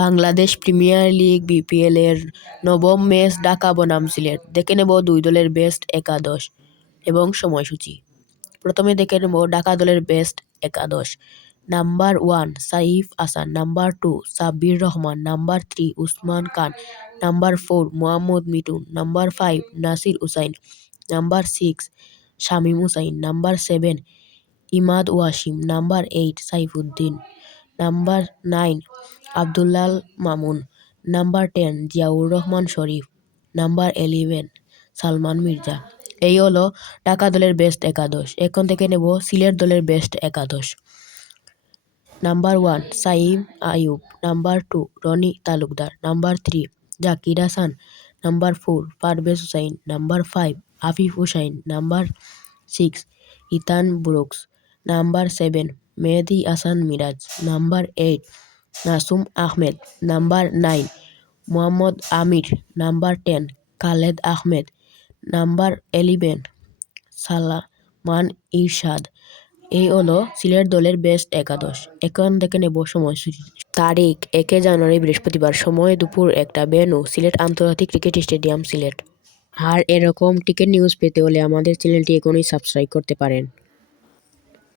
Bangladesh premier league BPL এর নবম match Dhaka বনাম সিলেট। দেখে নেব দুই দলের বেস্ট একাদশ এবং সময়সূচি। প্রথমে দেখে নেব ঢাকা দলের বেস্ট একাদশ। Number 1 Saif Hasan, number 2 Sabbir Rahman, number 3 Usman Khan, number 4 Mohammad Mithun, number 5 Nasir Hossain, number 6 Shamim Hossain, number 7 Imad Wasim, number 8 Saifuddin, number 9 Abdullah Mamun, number 10 Ziaur Rahman Sharif, number 11 Salman Mirza. এই হলো ঢাকা দলের বেস্ট একাদশ। এখন থেকে নেব সিলেট দলের বেস্ট একাদশ। Number 1 Saim Ayub, number 2 Rony Talukdar, number 3 Zakir Hasan, number 4 Parvez Hossain, number 5 Afif Hossain, number 6 Ethan Brooks, number 7 Mehedi Hasan Miraz, number 8 Nasum Ahmed, number 9 Mohammad Amir, number 10 Khaled Ahmed, number 11 Salman Irshad. এই হলো সিলেট দলের বেস্ট একাদশ। এখন দেখে নেব সময়সূচি। তারিখ 1 জানুয়ারি বৃহস্পতিবার, সময় দুপুর 1টা, ভেন্যু সিলেট আন্তর্জাতিক ক্রিকেট স্টেডিয়াম সিলেট। আর এরকম ক্রিকেট নিউজ পেতে হলে আমাদের চ্যানেলটি এখনই সাবস্ক্রাইব করতে পারেন।